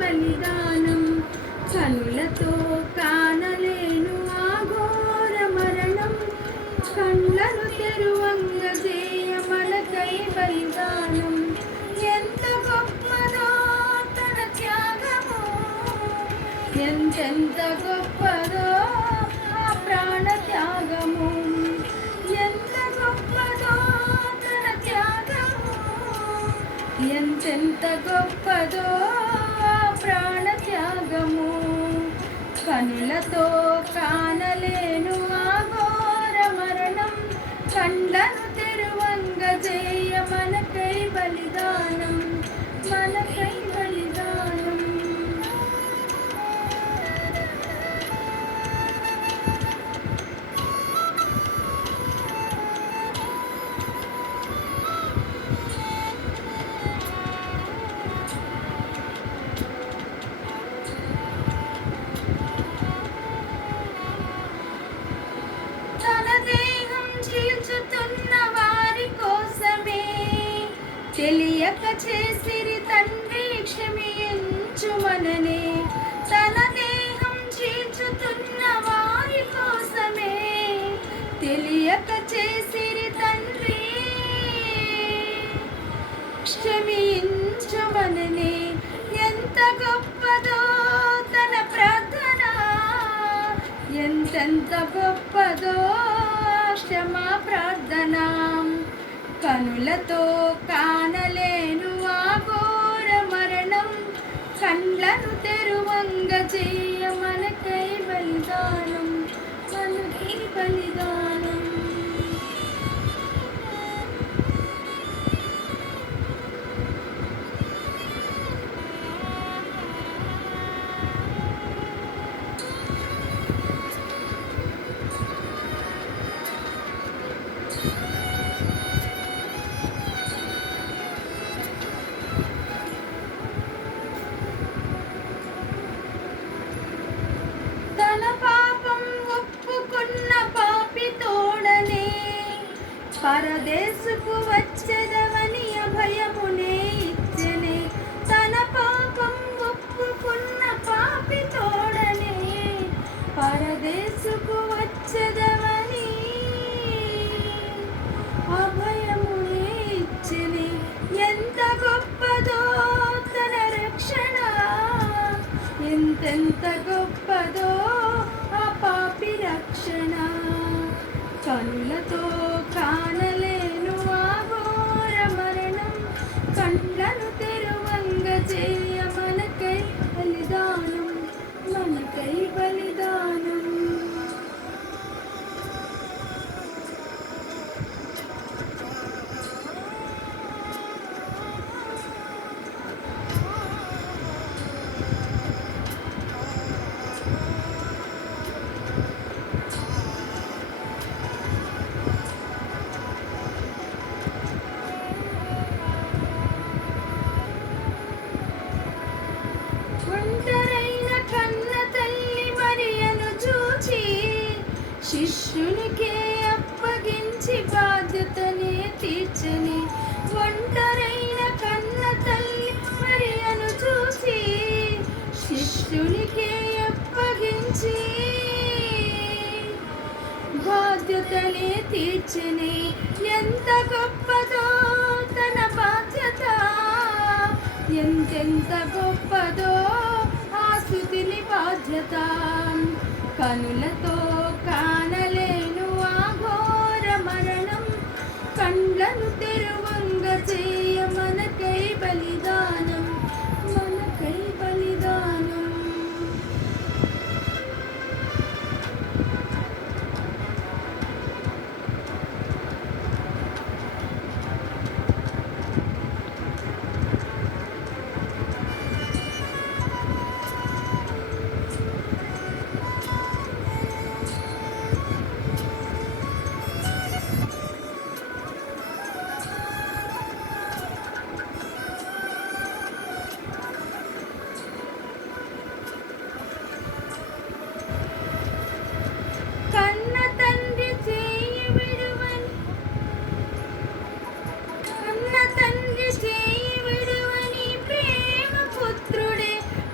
బలిదానం కనులతో కానలేను ఆ ఘోర మరణం కళ్ళను తెరువంగ చేయ మనకై బలిదానం ఎంత గొప్పదో తన త్యాగము ఎంతెంత గొప్పదో ఆ ప్రాణ త్యాగము ఎంత గొప్పదో తన త్యాగము ఎంతెంత గొప్పదో ఆ ప్రాణ త్యాగము కనులతో కానలేను ఆ ఘోర మరణం కండ్లను తెరువంగ చేయ మనకై బలిదానం మనకై బలిదానం చీల్చుతున్న వారి కోసమే తెలియక చేసిరి తండ్రి క్షమించుమననే తన దేహం చీల్చుతున్న వారి కోసమే తెలియక చేసిరి తండ్రి క్షమించుమననే ఎంత గొప్పదో తన ప్రార్థన ఎంతెంత గొప్పదో క్షమా ప్రార్థన కనులతో కానలేను ఆ ఘోర మరణం కండ్లను తెరువంగ చేయ మనకై బలిదానం మనకై బలిదానం పరదేశకు వచ్చెదవని అభయమునే ఇచ్చెనే తన పాపం ఒప్పుకున్న పాపి తోడనే పరదేశకు వచ్చెదవని అభయమునే ఇచ్చెనే ఎంత గొప్పదో తన రక్షణ ఎంతెంత గొప్పదో ఆ పాపి రక్షణ కనులతో కానలేను ఆ ఘోర మరణం కండ్లను తెరువంగ చేయ మనకై బలిదానం మనకై బలిదానం ఒంటరైన కన్న తల్లి మరియను చూచి శిష్యునికే అప్పగించి బాధ్యతనే తీర్చని ఒంటరైన కన్న తల్లి మరియను చూసి శిష్యునికే అప్పగించి బాధ్యతనే తీర్చని ఎంత గొప్పదో తన బాధ్యత ఎంతెంత గొప్పదో ఆ స్తుతిని బాధ్యత కనులతో కానలేను ఆ ఘోర మరణం కండ్లను తెరువంగ చేయ మనకై బలిదానం మనకై బలిదానం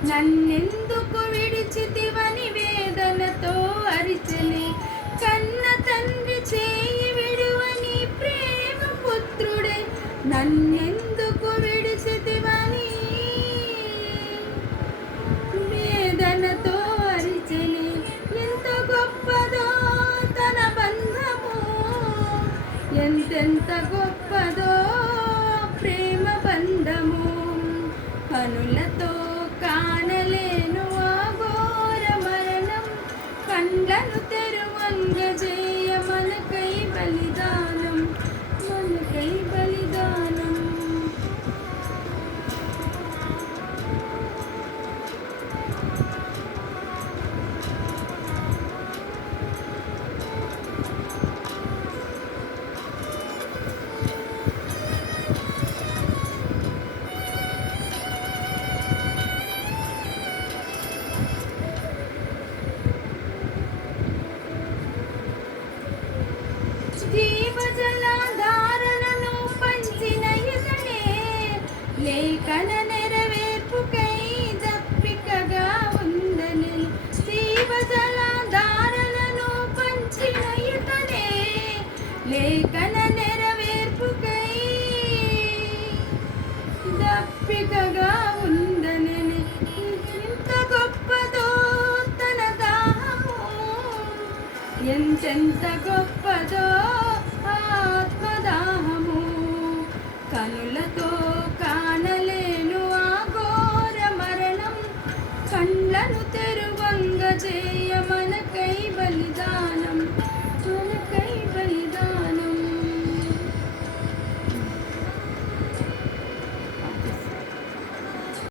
నన్నెందుకు విడిచితివని వేదనతో అరిచెలి. కన్న తండ్రి చేయి విడువని ప్రేమ పుత్రుడే నన్నెందుకు విడిచితివని వేదనతో అరిచెలి. ఎంత గొప్పదో తన బంధము, ఎంతెంత గొప్పదో ప్రేమ బంధము. కనులతో కానలేను ఆ ఘోర మరణం, కండ్లను తెరువంగజేయ మనకై బలిదానం, మనకై బలిదానం. జీవజలాధారణను పంచిన ఇతనే లేఖన నెరవేర్పుకై దప్పికగా ఉందని. జీవజలాధారణను పంచిన ఇతనే లేఖన నెరవేర్పుకై దప్పికగా ఉందని. ఎంత గొప్పదో తన దాహము, ఎంతెంత గొప్ప